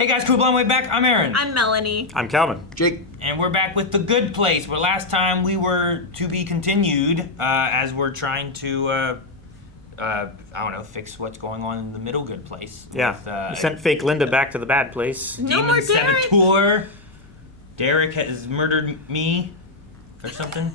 Hey guys, cool blonde way back. I'm Aaron. I'm Melanie. I'm Calvin. Jake. And we're back with The Good Place, where last time we were to be continued as we're trying to, fix what's going on in the middle good place. Yeah, With, we sent fake Linda back to the bad place. No more Derek. Senator. Derek has murdered me or something.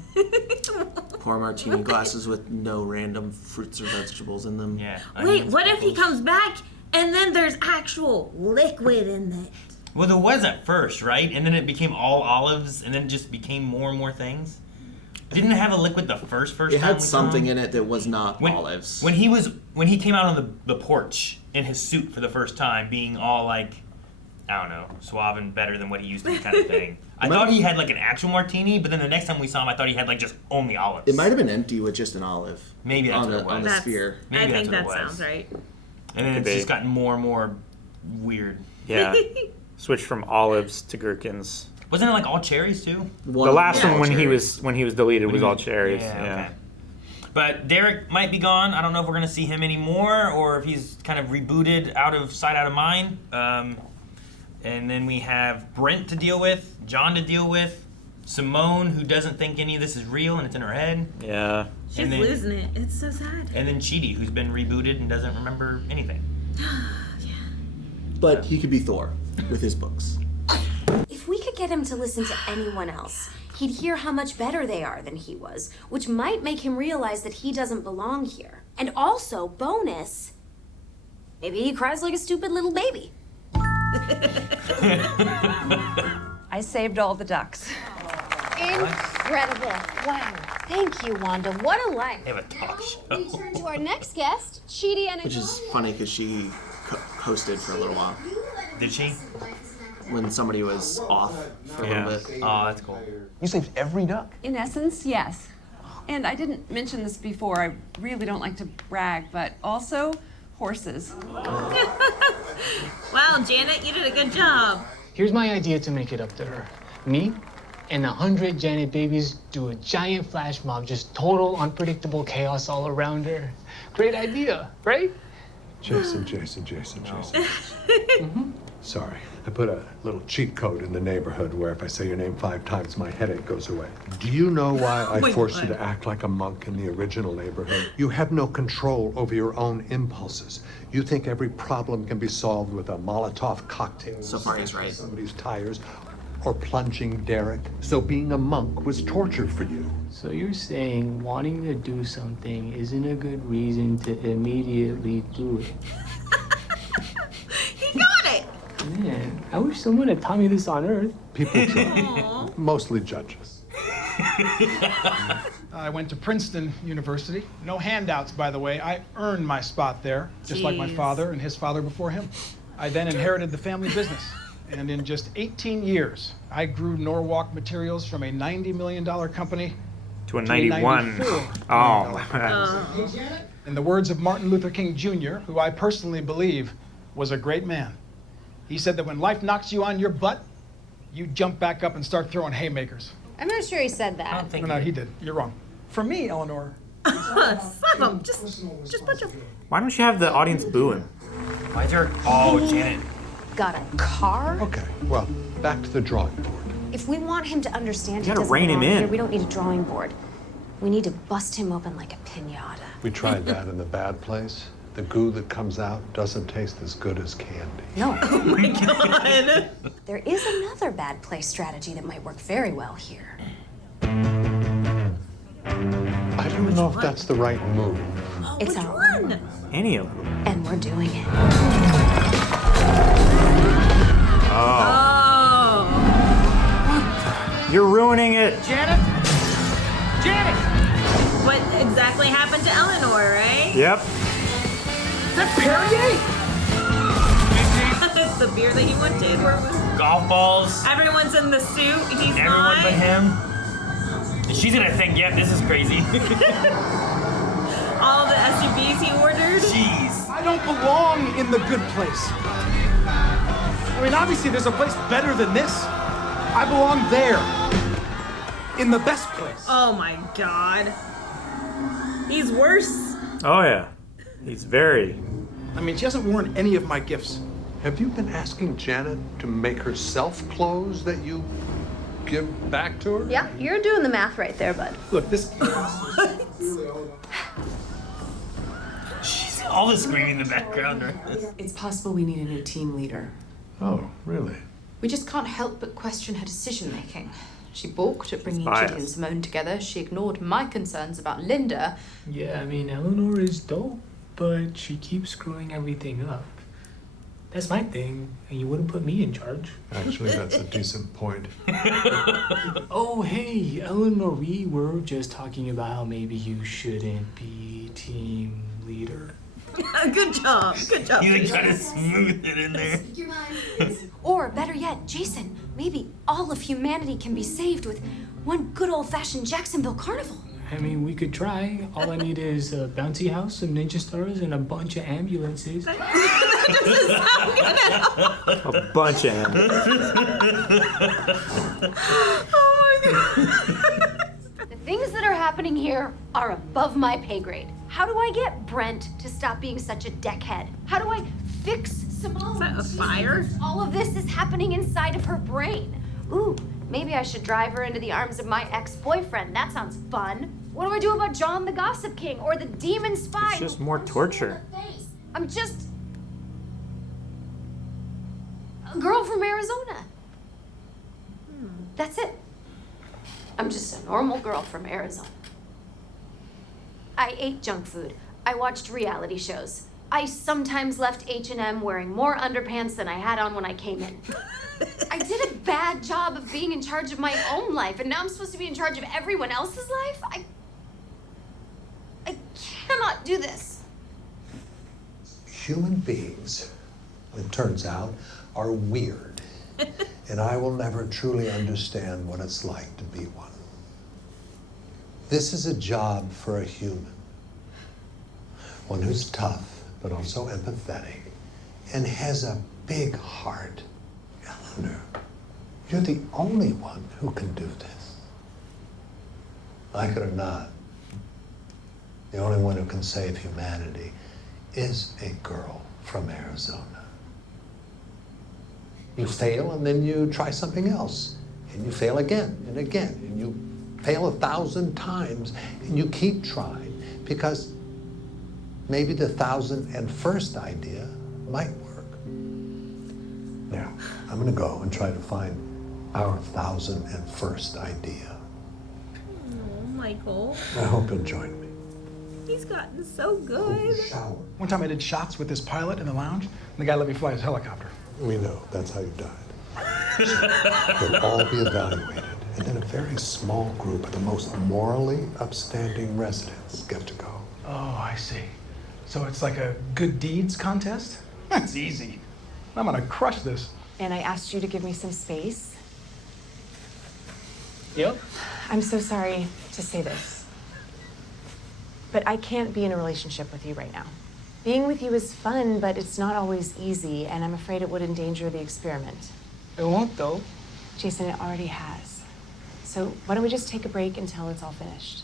Pour martini glasses with no random fruits or vegetables in them. Yeah. Wait, what if he comes back and then there's actual liquid in it? Well, there was at first, right? And then it became all olives, and then it just became more and more things. Didn't it have a liquid the first It time had we something saw him? in it that was not olives. When he came out on the porch in his suit for the first time, being all like, I don't know, suave and better than what he used to be kind of thing. I thought he had like an actual martini, but then the next time we saw him, I thought he had like just only olives. It might have been empty with just an olive. Maybe that's what it was. On the sphere. Maybe I think that's that what it was. sounds right. And then Could it's be. just gotten more and more weird. Yeah, switched from olives to gherkins. Wasn't it like all cherries too? The last one when he cherries. was deleted was all cherries. Yeah. Okay. But Derek might be gone. I don't know if we're going to see him anymore or if he's kind of rebooted out of sight, out of mind. And then we have Brent to deal with, John to deal with, Simone, who doesn't think any of this is real and it's in her head. Yeah. She's And then- losing it. It's so sad. And then Chidi, who's been rebooted and doesn't remember anything. But he could be Thor with his books. If we could get him to listen to anyone else, he'd hear how much better they are than he was, which might make him realize that he doesn't belong here. And also, bonus, maybe he cries like a stupid little baby. I saved all the ducks. Incredible. Wow. Thank you, Wanda. What a life. They have a talk show. We turn to our next guest, Chidi and Which is funny because she hosted for a little while. Did she? When somebody was off for a little bit. Oh, that's cool. You saved every duck? In essence, yes. And I didn't mention this before. I really don't like to brag, but also horses. Wow, Janet, you did a good job. Here's my idea to make it up to her. Me and 100 Janet babies do a giant flash mob, just total unpredictable chaos all around her. Great idea, right? Jason. Sorry. I put a little cheat code in the neighborhood where if I say your name 5 times, my headache goes away. Do you know why I forced you to act like a monk in the original neighborhood? You have no control over your own impulses. You think every problem can be solved with a Molotov cocktail. So far, he's right. Somebody's tires or plunging Derek. So being a monk was torture for you. So you're saying wanting to do something isn't a good reason to immediately do it? He got it. Man, I wish someone had taught me this on Earth. People try. Mostly judges. I went to Princeton University. No handouts, by the way. I earned my spot there, just like my Jeez. father and his father before him. I then inherited the family business. And in just 18 years, I grew Norwalk Materials from a $90 million company To a to 91. $94 Oh. million. In the words of Martin Luther King Jr., who I personally believe was a great man, he said that when life knocks you on your butt, you jump back up and start throwing haymakers. I'm not sure he said I that. don't think No, he did. You're wrong. For me, Eleanor, Slap him. Just punch him. Why don't you have the audience booing? Why is there... Oh, Janet. Got a car? Okay, well, back to the drawing board. If we want him to understand he gotta doesn't rein him belong in. here, we don't need a drawing board. We need to bust him open like a piñata. We tried that in the bad place. The goo that comes out doesn't taste as good as candy. No. Oh my God. There is another bad place strategy that might work very well here. I don't know if that's the right move. It's Which our one? Any of them. and we're doing it. Oh. You're ruining it. Janet? Janet! What exactly happened to Eleanor, right? Yep. That's Perrier? That's the beer that he wanted. Golf balls. Everyone's in the suit. He's Everyone not. but him. And she's gonna think, yep, this is crazy. All the SUVs he ordered. Jeez. I don't belong in the good place. I mean, obviously there's a place better than this. I belong there. In the best place. Oh my God. He's worse. Oh, yeah. He's very... I mean, she hasn't worn any of my gifts. Have you been asking Janet to make herself clothes that you give back to her? Yeah, you're doing the math right there, bud. Look, this. She's all the screaming in the background. Right? It's possible we need a new team leader. Oh, really? We just can't help but question her decision-making. She balked at bringing biased. Ginny and Simone together. She ignored my concerns about Linda. Yeah, I mean, Eleanor is dope, but she keeps screwing everything up. That's my thing, and you wouldn't put me in charge. Actually, that's a decent point. Oh, hey, Eleanor, we were just talking about how maybe you shouldn't be team leader. Good job. Good job. You like trying to smooth it in there. Or better yet, Jason, maybe all of humanity can be saved with one good old-fashioned Jacksonville carnival. I mean, we could try. All I need is a bouncy house, some ninja stars, and a bunch of ambulances. A bunch of them. Oh my god. The things that are happening here are above my pay grade. How do I get Brent to stop being such a deckhead? How do I fix Simone? Is that a fire? All of this is happening inside of her brain. Ooh, maybe I should drive her into the arms of my ex-boyfriend. That sounds fun. What do I do about John the Gossip King or the demon spy? It's just more torture. I'm just a girl from Arizona. That's it. I'm just a normal girl from Arizona. I ate junk food. I watched reality shows. I sometimes left H&M wearing more underpants than I had on when I came in. I did a bad job of being in charge of my own life, and now I'm supposed to be in charge of everyone else's life? I cannot do this. Human beings, it turns out, are weird. And I will never truly understand what it's like to be one. This is a job for a human. One who's tough, but also empathetic, and has a big heart. Eleanor, you're the only one who can do this. Like it or not, the only one who can save humanity is a girl from Arizona. You fail and then you try something else. And you fail again and again. And you fail 1,000 times and you keep trying because maybe the 1,001st idea might work. Now, I'm gonna go and try to find our 1,001st idea. Oh, Michael. I hope you'll join me. He's gotten so good. Shower. One time I did shots with this pilot in the lounge, and the guy let me fly his helicopter. We know, that's how you died. They'll all be evaluated, and then a very small group of the most morally upstanding residents get to go. Oh, I see. So it's like a good deeds contest? That's easy. I'm gonna crush this. And I asked you to give me some space. Yep. I'm so sorry to say this, but I can't be in a relationship with you right now. Being with you is fun, but it's not always easy, and I'm afraid it would endanger the experiment. It won't, though. Jason, it already has. So why don't we just take a break until it's all finished?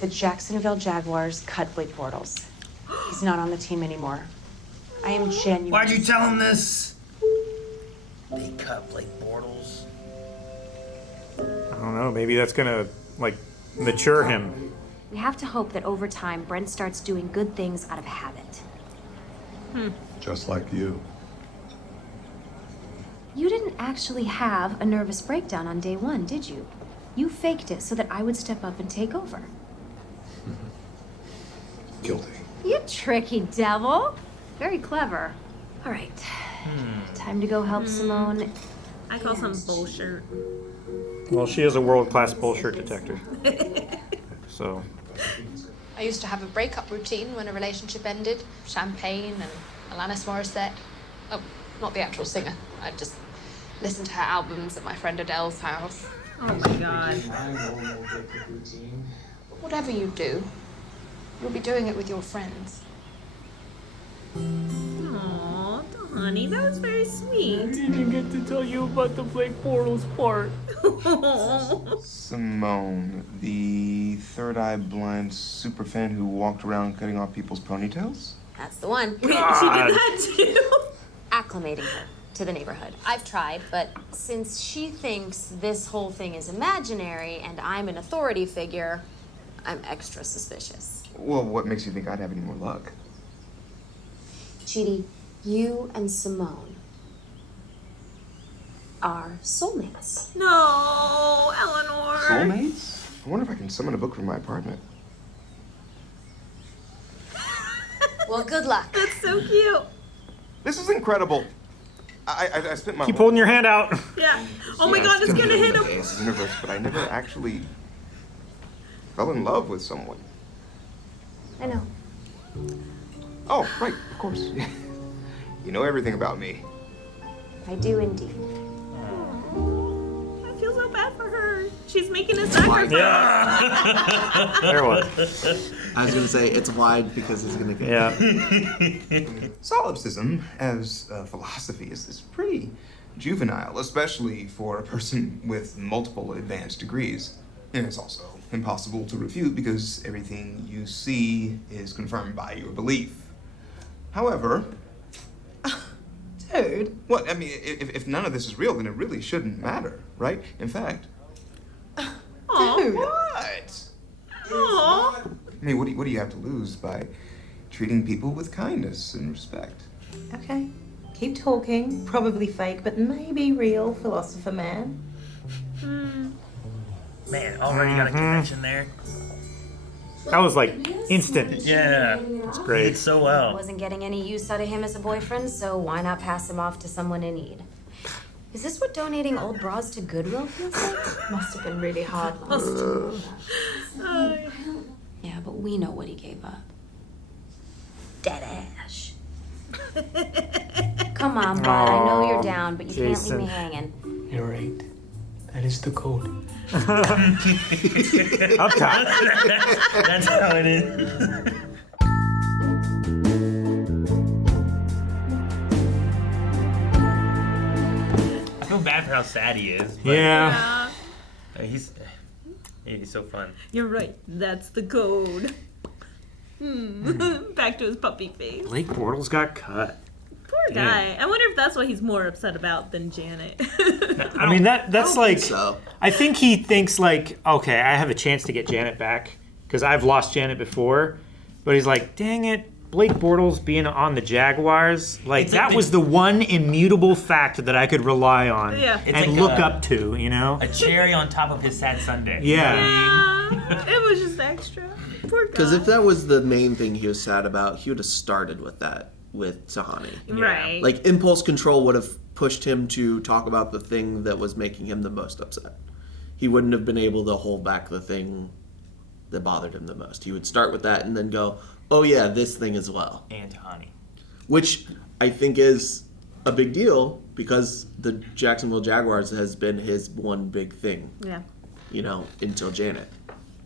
The Jacksonville Jaguars cut Blake Bortles. He's not on the team anymore. I am genuine. Why'd you tell him this? They cut Blake Bortles. I don't know. Maybe that's gonna like mature him. We have to hope that over time, Brent starts doing good things out of habit. Just like you. You didn't actually have a nervous breakdown on day one, did you? You faked it so that I would step up and take over. Guilty. You tricky devil. Very clever. All right. Time to go help Simone. I call some bullshit. Well, she is a world-class bullshit detective. So. I used to have a breakup routine when a relationship ended. Champagne and Alanis Morissette. Oh, not the actual singer. I'd just listen to her albums at my friend Adele's house. Oh my god. Whatever you do, you'll be doing it with your friends. Aw, honey, that was very sweet. I didn't get to tell you about the Blake Bortles part. Simone, the third-eye blind superfan who walked around cutting off people's ponytails? That's the one. Wait, she did that too? Acclimating her to the neighborhood. I've tried, but since she thinks this whole thing is imaginary and I'm an authority figure, I'm extra suspicious. Well, what makes you think I'd have any more luck? Chidi, you and Simone are soulmates. No, Eleanor. Soulmates? I wonder if I can summon a book from my apartment. Well, good luck. That's so cute. This is incredible. I spent my Keep holding your hand out. Yeah. Oh my God, it's gonna hit him. Universe, but I never actually fell in love with someone. I know. Oh, right, of course. You know everything about me. I do indeed. I feel so bad for her. She's making a sacrifice. There it was. I was gonna say it's wide because it's gonna get. Yeah. Solipsism as a philosophy is pretty juvenile, especially for a person with multiple advanced degrees. And it's also impossible to refute because everything you see is confirmed by your belief. However, dude, what? I mean, if none of this is real, then it really shouldn't matter, right? In fact, Dude. what? Aww. I mean, what do you have to lose by treating people with kindness and respect? Okay. Keep talking. Probably fake, but maybe real, philosopher man. Man, already got a connection there. That was like instant. Yeah. That's great. Did so well. Wasn't getting any use out of him as a boyfriend, so why not pass him off to someone in need? Is this what donating old bras to Goodwill feels like? Must have been really hard. Yeah, but we know what he gave up. Dead ash. Come on, bud. I know you're down, but you can't leave me hanging. You're right. That is the code. Up top. That's how it is. I feel bad for how sad he is. But Yeah. He's so fun. You're right. That's the code. Back to his puppy face. Blake Bortles got cut. Poor guy. I wonder if that's what he's more upset about than Janet. I mean, that's like. So. I think he thinks like, okay, I have a chance to get Janet back because I've lost Janet before, but he's like, dang it, Blake Bortles being on the Jaguars, like that was the one immutable fact that I could rely on It's and like look up to, you know? A cherry on top of his sad Sunday. Yeah. It was just extra. Poor guy. Because if that was the main thing he was sad about, he would have started with that with Tahani. Right. Like impulse control would have pushed him to talk about the thing that was making him the most upset. He wouldn't have been able to hold back the thing that bothered him the most. He would start with that and then go, oh yeah, this thing as well. And Tahani. Which I think is a big deal because the Jacksonville Jaguars has been his one big thing. Yeah. You know, until Janet.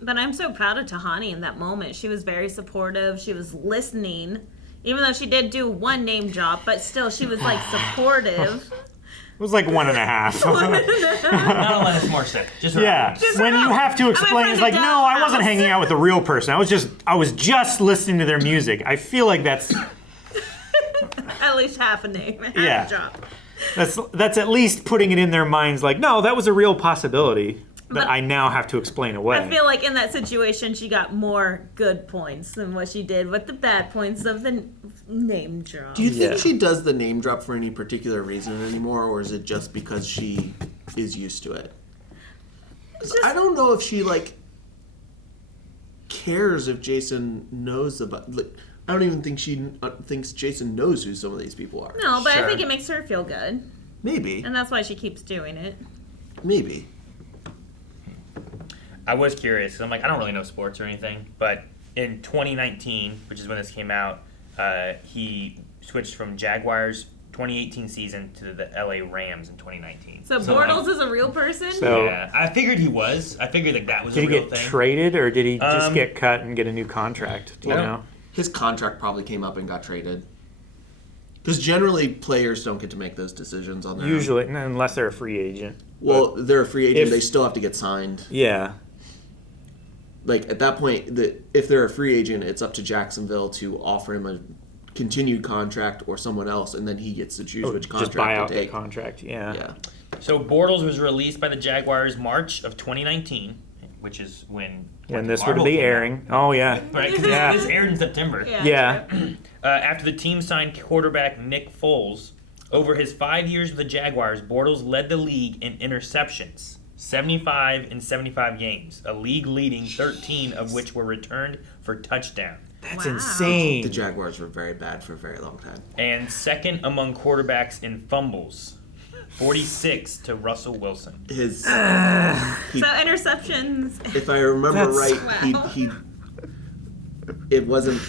But I'm so proud of Tahani in that moment. She was very supportive. She was listening. Even though she did do one name drop, but still she was like supportive. It was like 1.5. Not Alanis Morissette. Just Yeah. When you have to explain, it's like, no, I wasn't hanging out with a real person. I was just listening to their music. I feel like that's At least half a name. Half Yeah. a drop. that's at least putting it in their minds. Like, no, that was a real possibility that But I now have to explain away. I feel like in that situation she got more good points than what she did with the bad points of the name drop. Do you think she does the name drop for any particular reason anymore, or is it just because she is used to it? 'Cause I don't know if she like cares if Jason knows about. Like, I don't even think she thinks Jason knows who some of these people are. No, but I think it makes her feel good. Maybe. And that's why she keeps doing it. Maybe. I was curious, 'cause I'm like, I don't really know sports or anything, but in 2019, which is when this came out, he switched from Jaguars 2018 season to the LA Rams in 2019. So Bortles is a real person? So- yeah, I figured he was. I figured that was Did a he real get thing. traded or did he just Um, get cut and get a new contract? Do you know? His contract probably came up and got traded. Because generally, players don't get to make those decisions on their own. Usually, unless they're a free agent. Well, they're a free agent. If- They still have to get signed. Yeah. Like, at that point, if they're a free agent, it's up to Jacksonville to offer him a continued contract or someone else, and then he gets to choose which contract just buy out to the take. contract. Yeah. Yeah. So Bortles was released by the Jaguars March of 2019, which is when this Marvel would be came out. airing. Oh yeah. Right, because Yeah. this aired in September. Yeah. After the team signed quarterback Nick Foles, over his 5 years with the Jaguars, Bortles led the league in interceptions, 75 in 75 games, a league-leading 13 of which were returned for touchdown. That's insane. The Jaguars were very bad for a very long time. And second among quarterbacks in fumbles, 46 to Russell Wilson. So interceptions. If I remember right, Wow. he it wasn't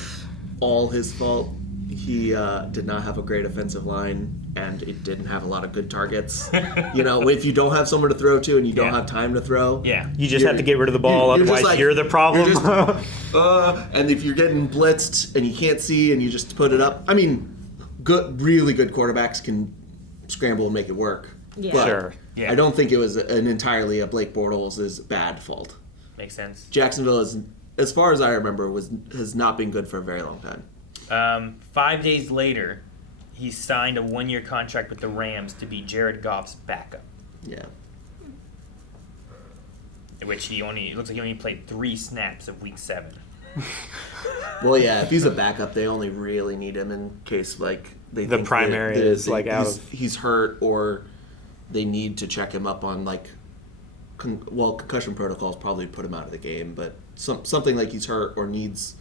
all his fault. He did not have a great offensive line, and it didn't have a lot of good targets. If you don't have someone to throw to and you don't have time to throw, You just have to get rid of the ball, otherwise you're the problem. And if you're getting blitzed and you can't see and you just put it up, I mean, really good quarterbacks can scramble and make it work. Yeah. But Sure. Yeah. I don't think it was entirely a Blake Bortles' bad fault. Makes sense. Jacksonville, as far as I remember, has not been good for a very long time. 5 days later, he signed a 1-year contract with the Rams to be Jared Goff's backup. Yeah. In which it looks like he only played 3 snaps of Week 7. Well, yeah, if he's a backup, they only really need him in case they The think primary is, out of... he's hurt, or they need to check him up on concussion protocols probably put him out of the game, but something like he's hurt or needs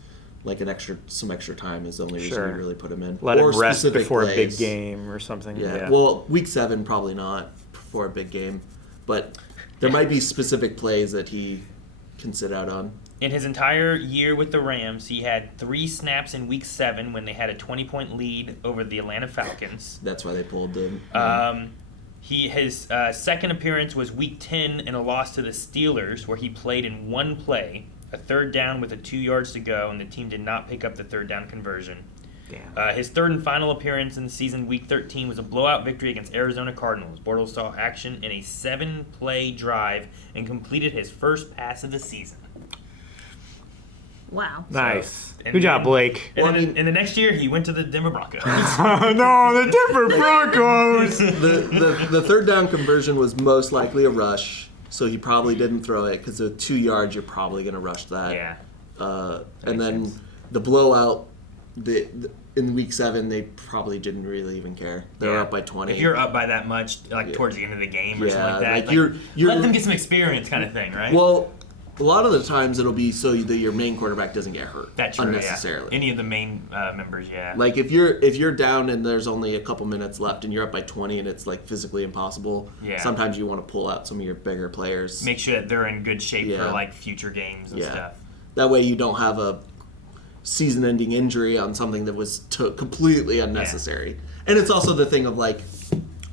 some extra time is the only reason we really put him in. Let or him rest specific before plays. a big game or something. Yeah. Well, Week 7 probably not before a big game, but there might be specific plays that he can sit out on. In his entire year with the Rams, he had 3 snaps in Week 7 when they had a 20-point lead over the Atlanta Falcons. That's why they pulled him. His second appearance was Week 10 in a loss to the Steelers, where he played in 1 play, a third down with 2 yards to go, and the team did not pick up the third down conversion. Damn. His third and final appearance in the season, Week 13, was a blowout victory against Arizona Cardinals. Bortles saw action in a 7-play drive and completed his first pass of the season. Wow. Nice. Good job, Blake. And then the next year, he went to the Denver Broncos. No, the Denver Broncos! the third down conversion was most likely a rush, so he probably didn't throw it because at 2 yards, you're probably going to rush that. Yeah. And then the blowout in Week 7, they probably didn't really even care. They were up by 20. If you're up by that much, towards the end of the game or something like that, you're let them get some experience kind of thing, right? Well, a lot of the times it'll be so that your main quarterback doesn't get hurt That's true, unnecessarily. Yeah. Any of the main members, yeah. Like if you're down and there's only a couple minutes left and you're up by 20 and it's physically impossible, sometimes you want to pull out some of your bigger players. Make sure that they're in good shape for future games and stuff. That way you don't have a season-ending injury on something that was completely unnecessary. And it's also the thing of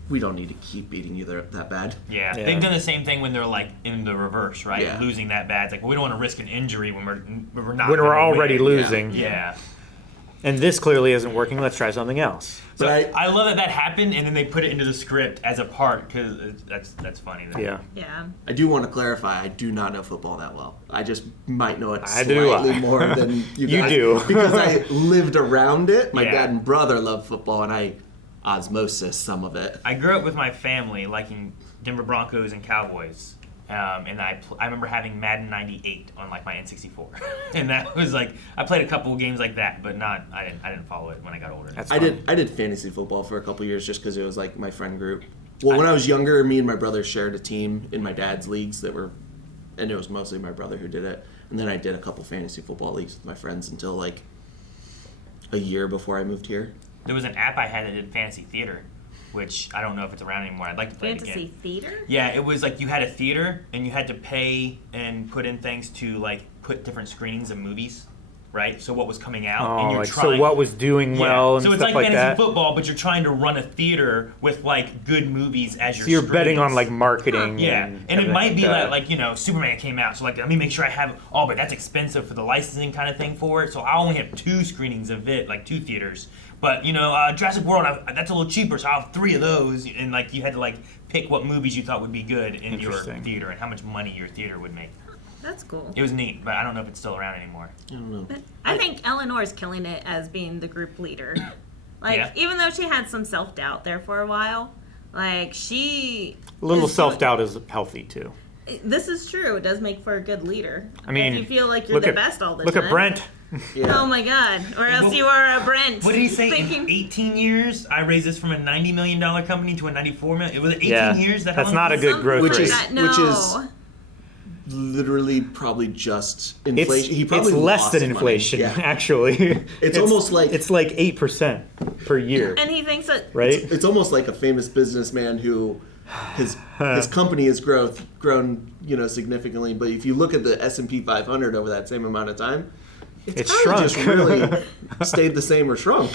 we don't need to keep beating you that bad. Yeah. They've done the same thing when they're in the reverse, right? Yeah. Losing that bad. It's we don't want to risk an injury when we're not. When we're already win. losing. Yeah. And this clearly isn't working. Let's try something else. So I love that happened, and then they put it into the script as a part because that's funny. Yeah. Yeah. I do want to clarify. I do not know football that well. I just might know it I do. slightly more than you guys. You do. Because I lived around it. My dad and brother love football, and I osmosis some of it. I grew up with my family liking Denver Broncos and Cowboys, and I remember having Madden '98 on my N64, and that was I played a couple of games like that, but I didn't follow it when I got older. I did fantasy football for a couple of years just because it was my friend group. Well, when I was younger, me and my brother shared a team in my dad's leagues and it was mostly my brother who did it. And then I did a couple fantasy football leagues with my friends until a year before I moved here. There was an app I had that did fantasy theater, which I don't know if it's around anymore. I'd like to play it again. Fantasy theater? Yeah, it was you had a theater and you had to pay and put in things to put different screenings of movies, right? So what was coming out, and you're trying. So what was doing well and so it's stuff like fantasy that. football, but you're trying to run a theater with good movies as your. So you're betting on screens. marketing. Yeah, and it might be that. Superman came out, so let me make sure I have. Oh, but that's expensive for the licensing kind of thing for it. So I only have 2 screenings of it, 2 theaters. But Jurassic World, that's a little cheaper, so I'll have 3 of those. And you had to pick what movies you thought would be good in your theater and how much money your theater would make. That's cool. It was neat, but I don't know if it's still around anymore. I don't know. But I think Eleanor's killing it as being the group leader. Like, Yeah. even though she had some self-doubt there for a while, like, she... A little is self-doubt is healthy, too. This is true. It does make for a good leader. I mean, if you feel like you're the best all the look time. at Brent. Oh my God! Or else you are a Brent. What did he say? Thinking, In 18 years, I raised this from a $90 million company to a $94 million. It was 18 years. That's long? not a good growth Which rate. is literally probably just inflation. He probably it's less lost than money. inflation, Yeah. actually. It's almost like it's like 8% per year. and he thinks that Right? It's almost like a famous businessman who his company has grown significantly, but if you look at the S&P 500 over that same amount of time, it's shrunk. just really stayed the same or shrunk.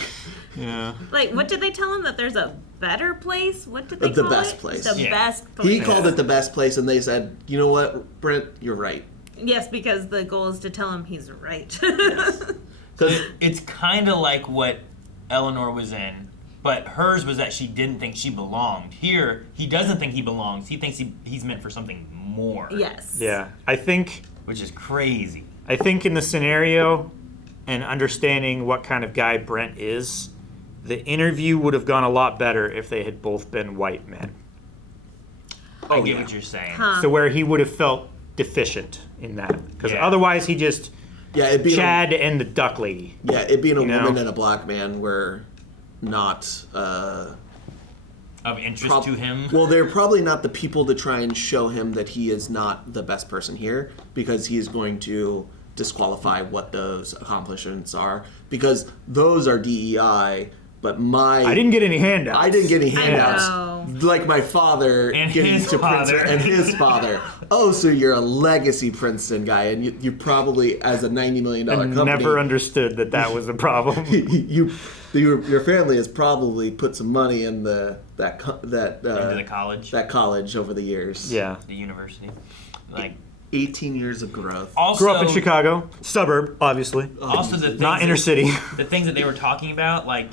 Yeah. Like, what did they tell him? That there's a better place? What did they The call best it? place. The Yeah. best place. He called it the best place, and they said, "You know what, Brent, you're right." Yes, because the goal is to tell him he's right. It's kind of like what Eleanor was in, but hers was that she didn't think she belonged. Here, he doesn't think he belongs. He thinks he's meant for something more. Yes. Yeah. I think Which is crazy. in the scenario and understanding what kind of guy Brent is, the interview would have gone a lot better if they had both been white men. I get what you're saying. So where he would have felt deficient in that. Because Yeah. otherwise he just... it'd be Chad and the duck lady. Yeah, it being a You know? woman and a black man were not Of interest to him. Well, they're probably not the people to try and show him that he is not the best person here, because he is going to disqualify what those accomplishments are, because those are DEI. But I didn't get any handouts. I didn't get any I handouts. know. Like my father And getting his to father. Princeton and his father. Oh, so you're a legacy Princeton guy, and you probably, as a $90 million I company, never understood that was a problem. your family has probably put some money in into the college. that college over the years. Yeah. The university. Like 18 years of growth. Also, Grew up in Chicago. Suburb, obviously. Also, the things Not inner city. The things that they were talking about, like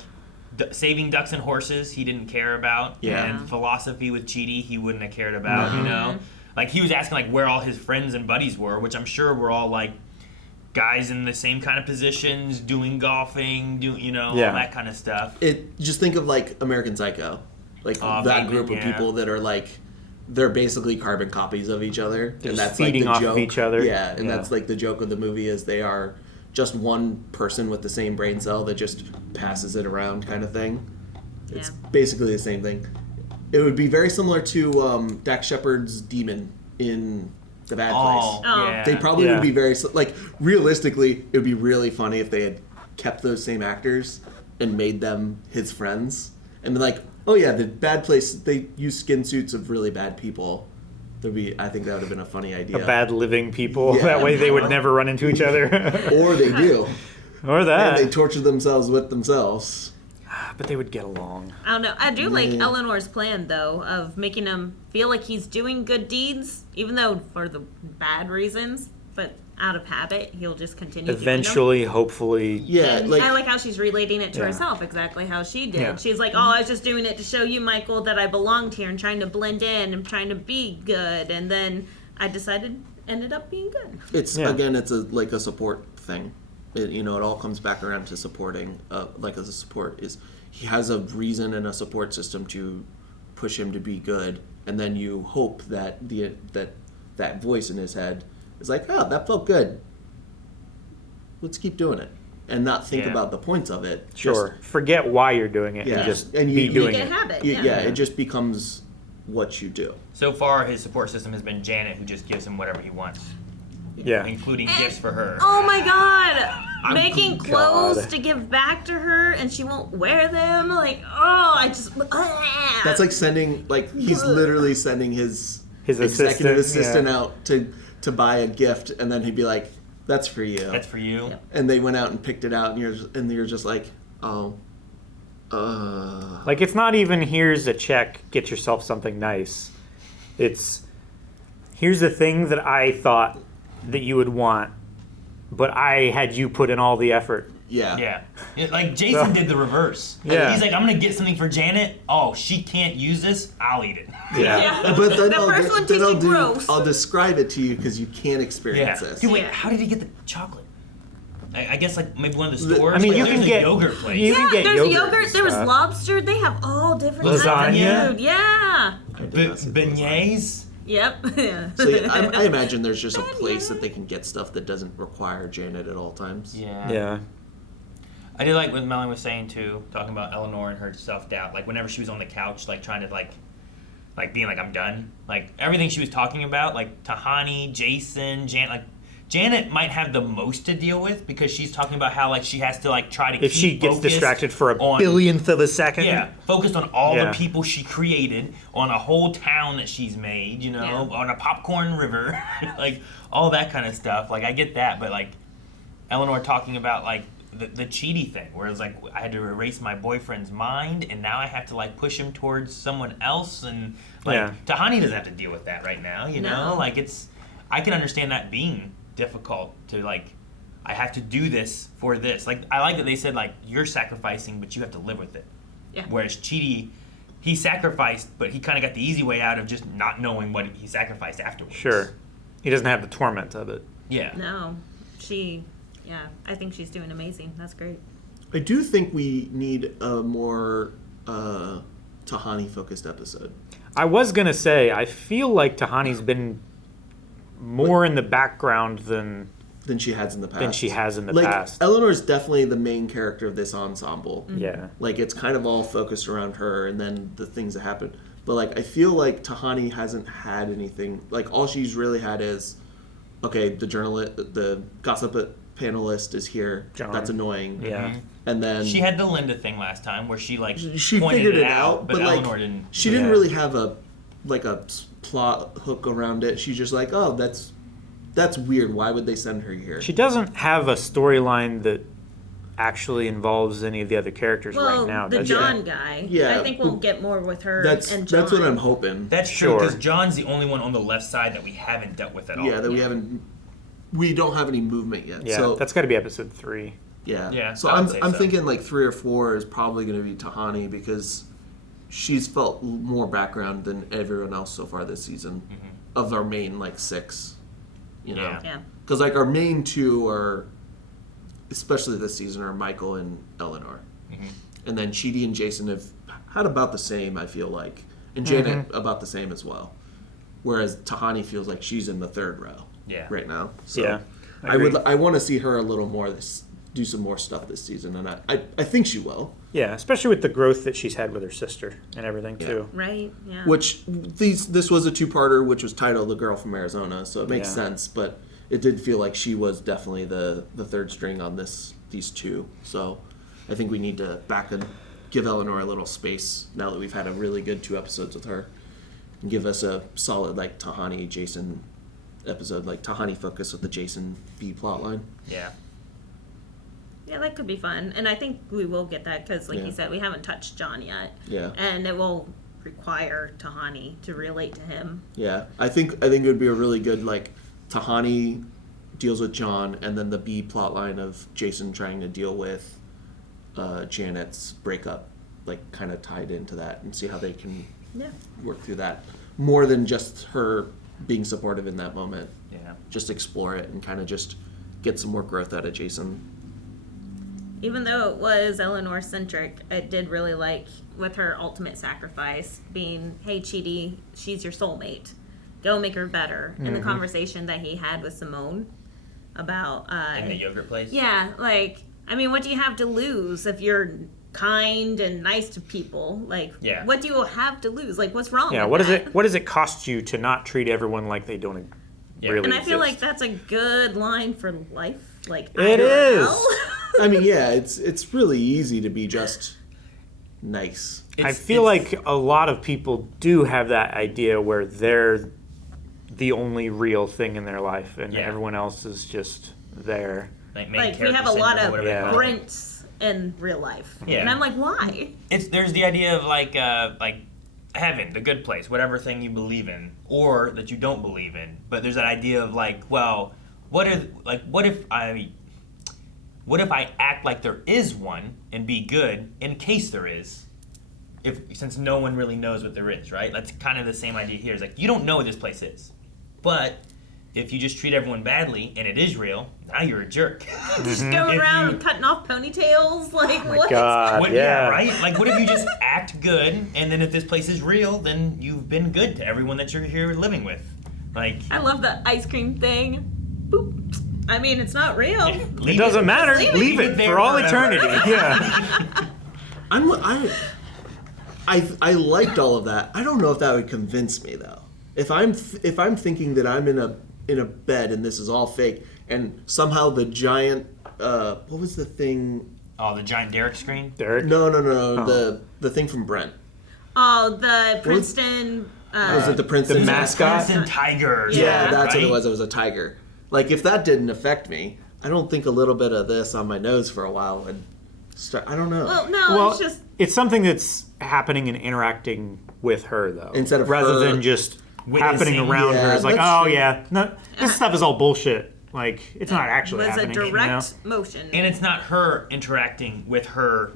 saving ducks and horses, he didn't care about. Yeah. And philosophy with Chidi, he wouldn't have cared about. You know, like he was asking like where all his friends and buddies were, which I'm sure were all like guys in the same kind of positions, doing golfing, all that kind of stuff. Just think of like American Psycho, like that group of people that are like, they're basically carbon copies of each other, They're and just that's like feeding the off joke. of each other. Yeah, and that's like the joke of the movie is they are just one person with the same brain cell that just passes it around, kind of thing. It's basically the same thing. It would be very similar to Dax Shepard's demon in The Bad Place. Yeah. They probably would be very like realistically. It would be really funny if they had kept those same actors and made them his friends, and be like, oh yeah, The Bad Place. They use skin suits of really bad people. I think that would have been a funny idea. A bad living people. Yeah. That way they would never run into each other. Or they do. Or that. And they torture themselves with themselves. But they would get along. I don't know. I do like Eleanor's plan, though, of making him feel like he's doing good deeds, even though for the bad reasons, but out of habit, he'll just continue doing them. Eventually, hopefully. Yeah, And I like how she's relating it to Yeah. herself, exactly how she did. Yeah. She's like, oh, I was just doing it to show you, Michael, that I belonged here and trying to blend in and trying to be good. And then I ended up being good. It's again, it's like a support thing. It all comes back around to supporting. Like as a support is, he has a reason and a support system to push him to be good, and then you hope that that voice in his head is like, oh, that felt good. Let's keep doing it, and not think about the points of it. Sure. Forget why you're doing it and just be doing it. It just becomes what you do. So far, his support system has been Janet, who just gives him whatever he wants. Yeah. Including gifts for her. Oh my god! Making clothes to give back to her and she won't wear them. Like, oh, I just. That's like sending, he's literally sending his assistant, executive assistant out to buy a gift, and then he'd be like, "That's for you." That's for you. And they went out and picked it out, and you're just like, oh, Like, it's not even, here's a check, get yourself something nice. It's, here's the thing that I thought that you would want, but I had you put in all the effort Yeah. Like Jason did the reverse. Yeah. He's like, I'm gonna get something for Janet. Oh, she can't use this. I'll eat it. Yeah. But then gross. I'll describe it to you because you can't experience this. Dude, wait, how did he get the chocolate? I guess like maybe one of the stores. I mean, like, you there's can a get yogurt place. You can get there's yogurt. There was stuff. lobster. They have all different types Lasagna. of food. Yeah. Beignets. Yep. Yeah. So yeah, I imagine there's just a place that they can get stuff that doesn't require Janet at all times. Yeah. I did like what Melanie was saying too, talking about Eleanor and her self-doubt. Like whenever she was on the couch, like trying to like being like, I'm done. Like everything she was talking about, like Tahani, Jason, Janet might have the most to deal with because she's talking about how like she has to like try to If she gets focused distracted for a on, billionth of a second. Yeah, focused on all Yeah. the people she created, on a whole town that she's made, you know, on a popcorn river, like all that kind of stuff. Like I get that, but like Eleanor talking about like the cheaty thing, where it's like I had to erase my boyfriend's mind, and now I have to like push him towards someone else, and like Tahani doesn't have to deal with that right now, you know. Like I can understand that being difficult to like. I have to do this for this. Like I like that they said like you're sacrificing, but you have to live with it. Yeah. Whereas Cheaty, he sacrificed, but he kind of got the easy way out of just not knowing what he sacrificed afterwards. Sure. He doesn't have the torment of it. Yeah. No, I think she's doing amazing. That's great. I do think we need a more Tahani-focused episode. I was going to say, I feel like Tahani's been more in the background than she has in the past. Like, Eleanor's definitely the main character of this ensemble. Mm-hmm. Yeah. Like, it's kind of all focused around her and then the things that happen. But, like, I feel like Tahani hasn't had anything. Like, all she's really had is, okay, the gossip panelist is here. John. That's annoying. Yeah. And then She had the Linda thing last time where she like she pointed figured it out, out, but like, Eleanor didn't. she didn't really have a plot hook around it. She's just like, oh, that's weird. Why would they send her here? She doesn't have a storyline that actually involves any of the other characters right now. The does John she? guy. Yeah, I think we'll get more with her That's and John. that's what I'm hoping. That's true because John's the only one on the left side that we haven't dealt with at all. Yeah, that we don't have any movement yet. Yeah, so that's got to be episode 3. Yeah. Yeah, So I would say I'm so. thinking like 3 or 4 is probably going to be Tahani because she's felt more background than everyone else so far this season of our main like 6. You know. Yeah. Because like our main 2 are, especially this season, are Michael and Eleanor, and then Chidi and Jason have had about the same. I feel like, and Janet about the same as well. Whereas Tahani feels like she's in the 3rd row. Yeah. Right now. So Yeah, I want to see her a little more. Do some more stuff this season, and I think she will. Yeah, especially with the growth that she's had with her sister and everything too. Right. Yeah. Which this was a 2-parter, which was titled "The Girl from Arizona," so it makes sense. But it did feel like she was definitely the 3rd string on these 2. So I think we need to give Eleanor a little space now that we've had a really good 2 episodes with her, and give us a solid like Tahani Jason episode, like Tahani focus with the Jason B plotline. Yeah. Yeah, that could be fun. And I think we will get that because, like you said, we haven't touched John yet. Yeah. And it will require Tahani to relate to him. Yeah, I think it would be a really good like Tahani deals with John, and then the B plot line of Jason trying to deal with Janet's breakup, like kind of tied into that, and see how they can work through that more than just her being supportive in that moment. Yeah, just explore it and kind of just get some more growth out of Jason. Even though it was Eleanor centric, I did really like with her ultimate sacrifice being, "Hey, Chidi, she's your soulmate. Go make her better." And the conversation that he had with Simone about in the yogurt place. Yeah, like, I mean, what do you have to lose if you're kind and nice to people? Like, what do you have to lose? Like, what's wrong? Yeah, with that? what does it cost you to not treat everyone like they don't really And I feel exist? like that's a good line for life. Like, It IRL. is. I mean, yeah, it's really easy to be just nice. I feel like a lot of people do have that idea where they're the only real thing in their life, and everyone else is just there. Like we have a lot of Brents in real life, and I'm like, why? There's the idea of like heaven, the good place, whatever thing you believe in, or that you don't believe in. But there's that idea of like, well, what if what if I act like there is one and be good in case there is? Since no one really knows what there is, right? That's kind of the same idea here. It's like, you don't know what this place is. But if you just treat everyone badly and it is real, now you're a jerk. Just going around cutting off ponytails, like what? God, yeah, right? Like, what if you just act good, and then if this place is real, then you've been good to everyone that you're here living with. Like, I love the ice cream thing. Boop. I mean, it's not real. It doesn't matter. Leave it for all eternity. Yeah. I liked all of that. I don't know if that would convince me though. If I'm thinking that I'm in a bed and this is all fake, and somehow the giant what was the thing? Oh, the giant Derek screen. Derek? No. The thing from Brent. Oh, the Princeton. Was it the Princeton? The mascot? Princeton Tiger. Yeah, that's right? what it was. It was a tiger. Like, if that didn't affect me, I don't think a little bit of this on my nose for a while would start. I don't know. Well, no, it's just. It's something that's happening and interacting with her, though. Instead of rather her than just happening around her. It's like, that's oh, true. yeah. No, this stuff is all bullshit. Like, it's not actually happening. It was a direct motion. And it's not her interacting with her.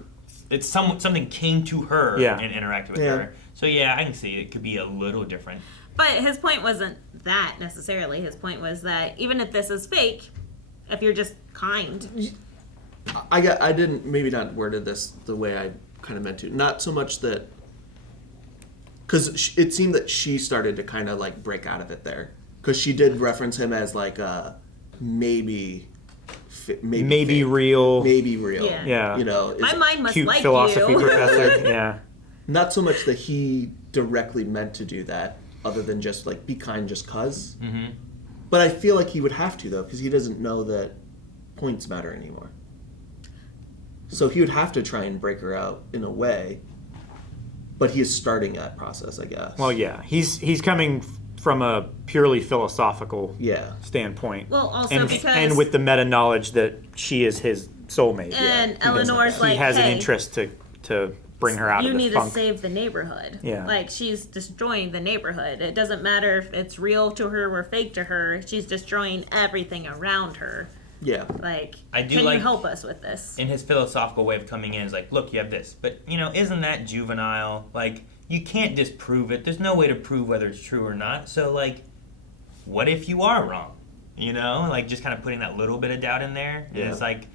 It's something came to her and interacted with her. So, yeah, I can see it could be a little different. But his point wasn't that necessarily. His point was that even if this is fake, if you're just kind. I didn't, maybe not worded this the way I kind of meant to. Not so much that, because it seemed that she started to kind of like break out of it there. Because she did reference him as like maybe real. Maybe real. Yeah. You know, My mind must cute like philosophy you. professor. Yeah. Not so much that he directly meant to do that, other than just like be kind just cause. Mm-hmm. But I feel like he would have to though, because he doesn't know that points matter anymore. So he would have to try and break her out in a way. But he is starting that process, I guess. Well, yeah. He's coming from a purely philosophical standpoint. Well, also and, because... And with the meta-knowledge that she is his soulmate. And Eleanor's like, he has an hey, interest to bring her out of the you need funk. to save the neighborhood. Yeah. Like, she's destroying the neighborhood. It doesn't matter if it's real to her or fake to her. She's destroying everything around her. Yeah. Like, I do can like, you help us with this? In his philosophical way of coming in, is like, look, you have this. But, you know, isn't that juvenile? Like, you can't disprove it. There's no way to prove whether it's true or not. So, like, what if you are wrong? You know? Like, just kind of putting that little bit of doubt in there. Yeah. It's like,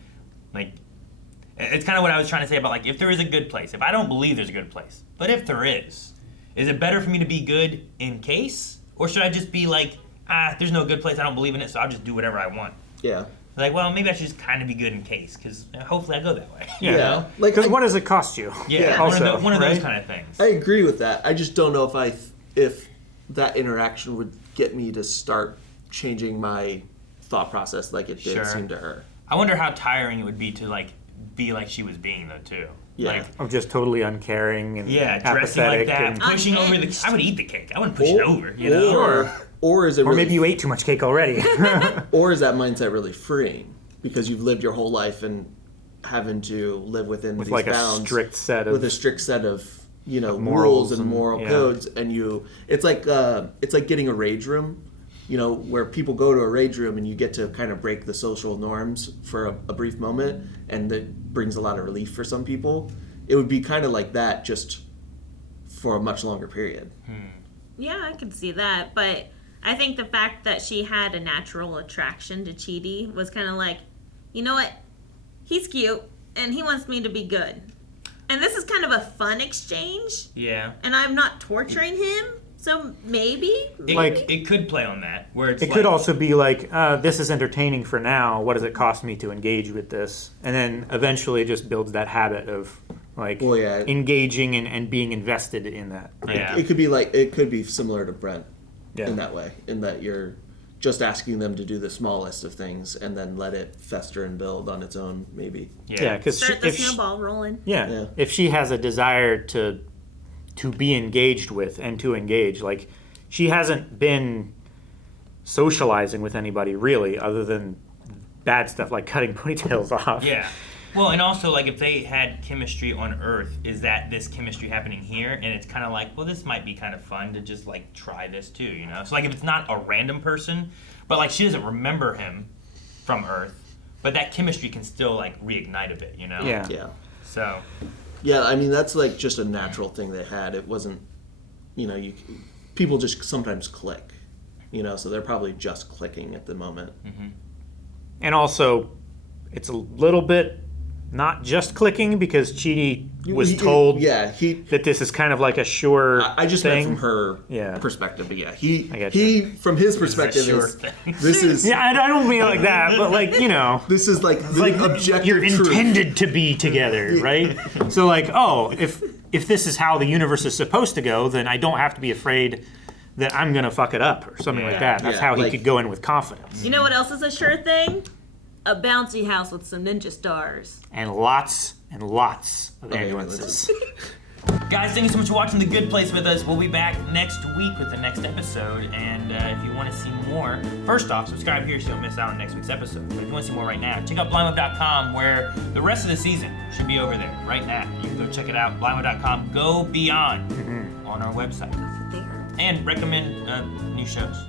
it's kind of what I was trying to say about, like, if there is a good place. If I don't believe there's a good place. But if there is it better for me to be good in case? Or should I just be like, there's no good place, I don't believe in it, so I'll just do whatever I want? Yeah. Like, well, maybe I should just kind of be good in case, because hopefully I go that way. Yeah. You know? Like, because what does it cost you? Yeah, also, one of those right? kind of things. I agree with that. I just don't know if that interaction would get me to start changing my thought process like it did seem to her. I wonder how tiring it would be to, like, be like she was being, though, too. Yeah. Like, of just totally uncaring and dressing like that, and pushing over the... I would eat the cake. I wouldn't push it over, you know? Or is it or really, maybe you ate too much cake already. or is that mindset really freeing? Because you've lived your whole life and having to live within with these like bounds. A strict set of... With a strict set of, you know, morals rules and moral codes. And it's like getting a rage room, you know, where people go to a rage room and you get to kind of break the social norms for a brief moment, and that brings a lot of relief for some people. It would be kind of like that, just for a much longer period. Yeah, I could see that, but I think the fact that she had a natural attraction to Chidi was kind of like, you know what? He's cute, and he wants me to be good. And this is kind of a fun exchange. Yeah. And I'm not torturing him, so maybe. It could play on that, where it's It could also be like, this is entertaining for now. What does it cost me to engage with this? And then eventually it just builds that habit of like engaging and being invested in that. Yeah. It could be similar to Brent in that way, in that you're just asking them to do the smallest of things and then let it fester and build on its own, maybe. Yeah, because start the snowball rolling. Yeah, if she has a desire to be engaged with and to engage, like she hasn't been socializing with anybody really, other than bad stuff like cutting ponytails off. Yeah. Well, and also, like, if they had chemistry on Earth, is that this chemistry happening here? And it's kind of like, well, this might be kind of fun to just, like, try this too, you know? So, like, if it's not a random person, but, like, she doesn't remember him from Earth, but that chemistry can still like reignite a bit, you know? Yeah. So. Yeah, I mean that's like just a natural thing they had. It wasn't, people just sometimes click, so they're probably just clicking at the moment. Mm-hmm. And also, it's a little bit not just clicking because Chidi was told that this is kind of like a sure I just thing. meant from her perspective, but yeah, he from his perspective this is yeah, I don't mean it like that, but like this is like the objective you're truth. intended to be together, right? So like, if this is how the universe is supposed to go, then I don't have to be afraid that I'm gonna fuck it up or something like that. That's how he could go in with confidence. You know what else is a sure thing? A bouncy house with some ninja stars. And lots of ambulances. Guys, thank you so much for watching The Good Place with us. We'll be back next week with the next episode. And if you want to see more, first off, subscribe here so you don't miss out on next week's episode. But if you want to see more right now, check out blindweb.com, where the rest of the season should be over there right now. You can go check it out, blindweb.com. Go beyond on our website. And recommend new shows.